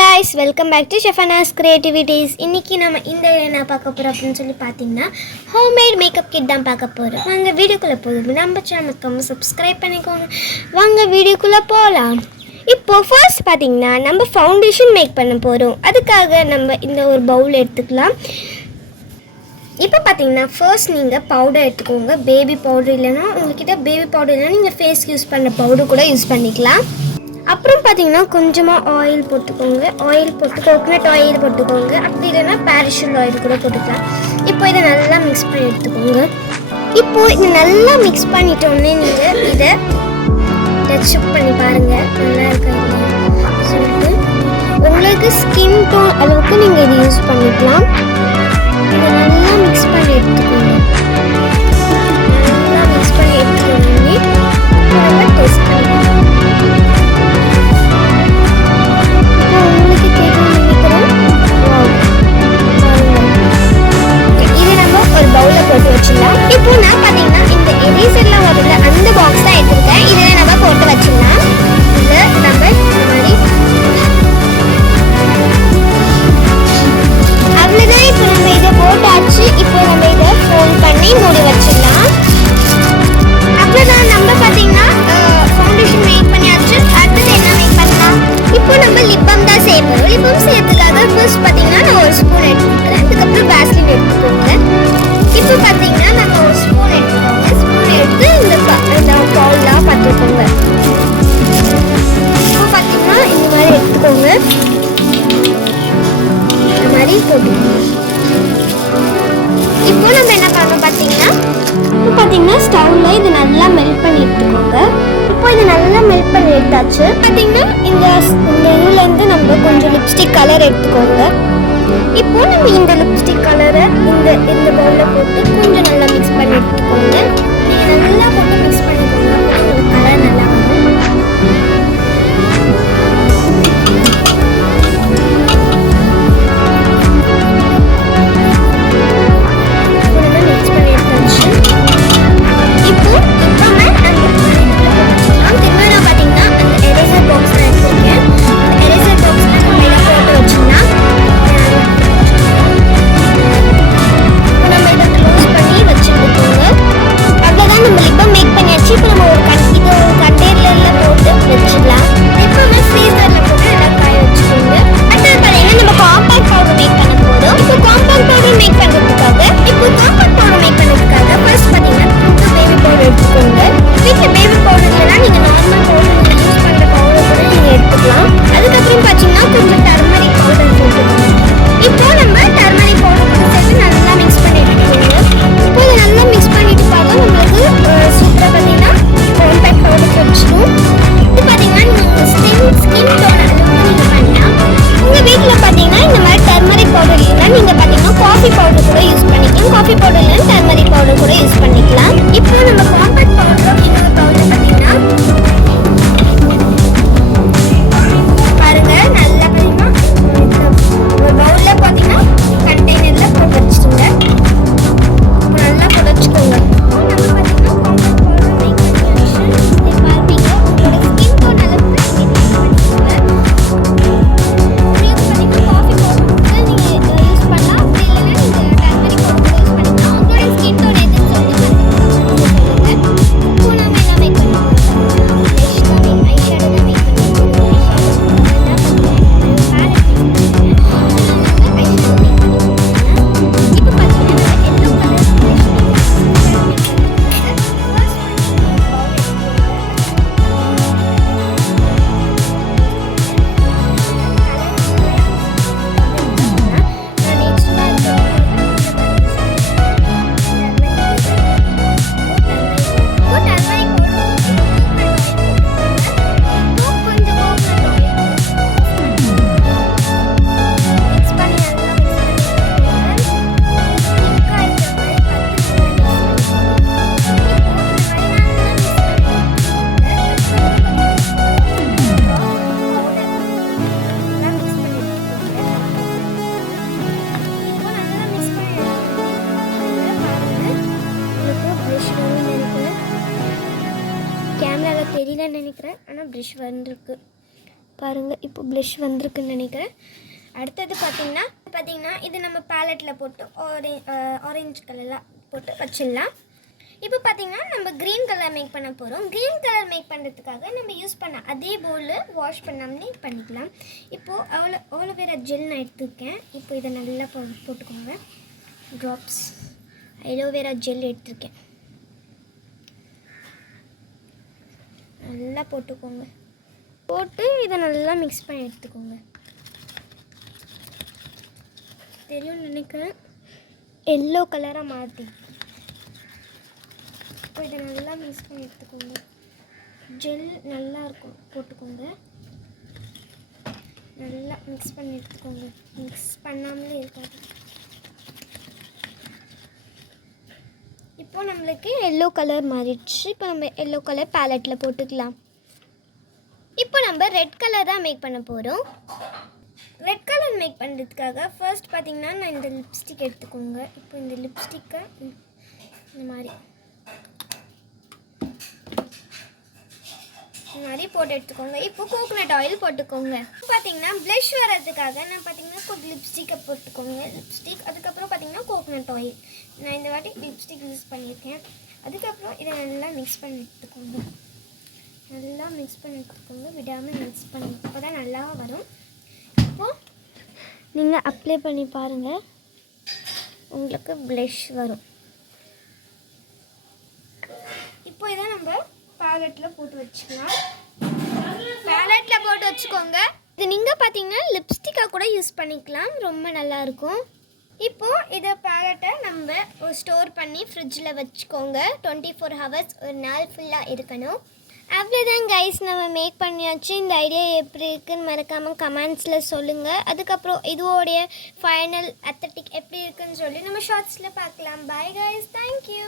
guys, welcome back to Shafana's Creativities. இன்னைக்கு நம்ம இந்த என்ன பார்க்க போறோம் அப்படினு சொல்லி பாத்தீங்கன்னா ஹோம்மேட் மேக்கப் கிட் தான் பார்க்க போறோம். வாங்க வீடியோக்குள்ள போலாம். நம்ம சேனலுக்கு சப்ஸ்கிரைப் பண்ணிக்கோங்க. வாங்க வீடியோக்குள்ள போலாம். இப்போ ஃபர்ஸ்ட் பாத்தீங்கன்னா நம்ம ஃபவுண்டேஷன் மேக் பண்ண போறோம். அதுக்காக நம்ம இந்த ஒரு பவுல் எடுத்துக்கலாம். இப்போ பார்த்தீங்கன்னா ஃபர்ஸ்ட் நீங்கள் பவுடர் எடுத்துக்கோங்க. பேபி பவுடர் இல்லைன்னா உங்கள்கிட்ட பேபி பவுடர் இல்லைன்னா நீங்கள் ஃபேஸ்க்கு யூஸ் பண்ண பவுடர் கூட யூஸ் பண்ணிக்கலாம். அப்புறம் பார்த்தீங்கன்னா கொஞ்சமாக ஆயில் போட்டுக்கோங்க. ஆயில் போட்டு கோகனட் ஆயில் போட்டுக்கோங்க. அப்படி இல்லைன்னா பேராஷூட் ஆயில் கூட போட்டுக்கலாம். இப்போ இதை நல்லா மிக்ஸ் பண்ணி எடுத்துக்கோங்க. இப்போது இது நல்லா மிக்ஸ் பண்ணிட்டோன்னே நீங்கள் இதை டச் பண்ணி பாருங்கள் நல்லா இருக்கா சொல்லிட்டு உங்களுக்கு ஸ்கின் டோன் அளவுக்கு நீங்கள் இதை யூஸ் பண்ணிக்கலாம். இதை நல்லா மிக்ஸ் பண்ணி எடுத்துக்கோங்க. நல்லா மிக்ஸ் பண்ணி எடுத்துக்கோங்க. நம்ம டெஸ்ட் பண்ணலாம். இப்போ உங்களுக்கு தெரியும் நினைக்கிறேன். இதை நம்ம ஒரு பவுலில் போட்டு வச்சிடலாம். இப்போ நான் பார்த்தீங்கன்னா இந்த எரேசர்லாம் வரல அந்த பாக்ஸ் தான் எடுத்துருக்கேன். இதில் நம்ம போட்டு வச்சிடலாம். இதை நம்ம இந்த மாதிரி அவ்வளோதான். இப்போ நம்ம இதை போட்டாச்சு. இப்போ நம்ம இதை ஃபோல்ட் பண்ணி மூடி வச்சிடலாம். அவ்வளோதான். நம்ம பார்த்தீங்கன்னா ஃபவுண்டேஷன் மேக் பண்ணியாச்சு. அடுத்தது என்ன மேக் பண்ணலாம்? இப்போ நம்ம லிப்பம் தான் செய்ய போகிறோம். லிப்பம் செய்யறதுக்காக ஃபர்ஸ்ட் பார்த்தீங்கன்னா நான் ஒரு ஸ்பூன் எடுத்துக்கிறேன். அதுக்கப்புறம் வேஸ்லின் எடுத்துக்கோங்க. இப்போ பார்த்தீங்கன்னா நம்ம ஒரு ஸ்பூன் எடுத்துக்கோங்க. ஸ்பூன் எடுத்து இந்த பவுல்லாம் பார்த்துக்கோங்க. இப்போ பார்த்தீங்கன்னா இந்த மாதிரி எடுத்துக்கோங்க. இந்த மாதிரி போட்டுக்கோங்க. இப்போ நம்ம என்ன பண்ணணும் பார்த்தீங்கன்னா ஸ்டவ்வில் இது நல்லா மெல்ட் பண்ணி எடுத்துக்கோங்க. இப்போ இது நல்லா மெல்ட் பண்ணி எடுத்தாச்சு. பார்த்தீங்கன்னா இந்த இதுலேருந்து நம்ம கொஞ்சம் லிப்ஸ்டிக் கலர் எடுத்துக்கோங்க. இப்போ நம்ம இந்த லிப்ஸ்டிக் கலரை இந்த பவுலில் போட்டு கொஞ்சம் நல்லா மிக்ஸ் பண்ணி எடுத்துக்கோங்க. நீங்கள் நல்லா போட்டு மிக்ஸ் பண்ணிக்கோங்க. கலர் நல்லா வரும். தெரியலன்னு நினைக்கிறேன். ஆனால் ப்ரஷ் வந்துருக்கு பாருங்கள் இப்போ ப்ளஷ் வந்திருக்குன்னு நினைக்கிறேன். அடுத்தது பார்த்திங்கன்னா இது நம்ம பேலட்டில் போட்டு ஆரஞ்சு கலரில் போட்டு வச்சிடலாம். இப்போ பார்த்திங்கன்னா நம்ம க்ரீன் கலர் மேக் பண்ண போகிறோம். க்ரீன் கலர் மேக் பண்ணுறதுக்காக நம்ம யூஸ் பண்ண அதே பவுலில் வாஷ் பண்ணாமலே பண்ணிக்கலாம். இப்போது ஆலோவேரா ஜெல் நான் எடுத்துருக்கேன். இப்போ இதை நல்லா போட்டுக்கோங்க. ட்ராப்ஸ் ஆலோவேரா ஜெல் எடுத்துருக்கேன். நல்லா போட்டுக்கோங்க. போட்டு இதை நல்லா மிக்ஸ் பண்ணி எடுத்துக்கோங்க. தெரியும்னு நினைக்கிறேன். எல்லோ கலராக மாற்றி இப்போ இதை நல்லா மிக்ஸ் பண்ணி எடுத்துக்கோங்க. ஜெல் நல்லா இருக்கும், போட்டுக்கோங்க. நல்லா மிக்ஸ் பண்ணி எடுத்துக்கோங்க. மிக்ஸ் பண்ணாமலே இருக்காது. இப்போ நம்மளுக்கு எல்லோ கலர் மாறிடுச்சு. இப்போ நம்ம எல்லோ கலர் பேலட்டில் போட்டுக்கலாம். இப்போ நம்ம ரெட் கலர் தான் மேக் பண்ண போகிறோம். ரெட் கலர் மேக் பண்ணுறதுக்காக ஃபர்ஸ்ட் பார்த்திங்கன்னா நான் இந்த லிப்ஸ்டிக் எடுத்துக்கோங்க. இப்போ இந்த லிப்ஸ்டிக்கை இந்த மாதிரி போட்டு எடுத்துக்கோங்க. இப்போ கோகோனட் ஆயில் போட்டுக்கோங்க. பார்த்திங்கன்னா ப்ளஷ் வர்றதுக்காக நான் பார்த்திங்கன்னா கொஞ்சம் லிப்ஸ்டிக்கை போட்டுக்கோங்க. லிப்ஸ்டிக் அதுக்கப்புறம் பார்த்திங்கன்னா கோகோனட் ஆயில். நான் இந்த வாட்டி லிப்ஸ்டிக் யூஸ் பண்ணியிருக்கேன். அதுக்கப்புறம் இதை நல்லா மிக்ஸ் பண்ணி எடுத்துக்கோங்க. நல்லா மிக்ஸ் பண்ணி எடுத்துக்கோங்க. விடாமல் மிக்ஸ் பண்ணி அப்போ தான் நல்லா வரும். இப்போது நீங்கள் அப்ளை பண்ணி பாருங்கள், உங்களுக்கு ப்ளஷ் வரும். இப்போ இதை நம்ம பேலட்டில் போட்டு வச்சுக்கலாம். பேலட்டில் போட்டு வச்சுக்கோங்க. இது நீங்கள் பார்த்தீங்கன்னா லிப்ஸ்டிக்காக கூட யூஸ் பண்ணிக்கலாம், ரொம்ப நல்லாயிருக்கும். இப்போது இதை பேலட்டை நம்ம ஸ்டோர் பண்ணி ஃப்ரிட்ஜில் வச்சுக்கோங்க. 24 ஹவர்ஸ் ஒரு நாள் ஃபுல்லாக இருக்கணும். அவ்வளோதான் கைஸ், நம்ம மேக் பண்ணியாச்சு. இந்த ஐடியா எப்படி இருக்குன்னு மறக்காமல் கமெண்ட்ஸில் சொல்லுங்கள். அதுக்கப்புறம் இதோடைய ஃபைனல் அத்தட்டிக் எப்படி இருக்குன்னு சொல்லி நம்ம ஷார்ட்ஸில் பார்க்கலாம். Bye guys, thank you.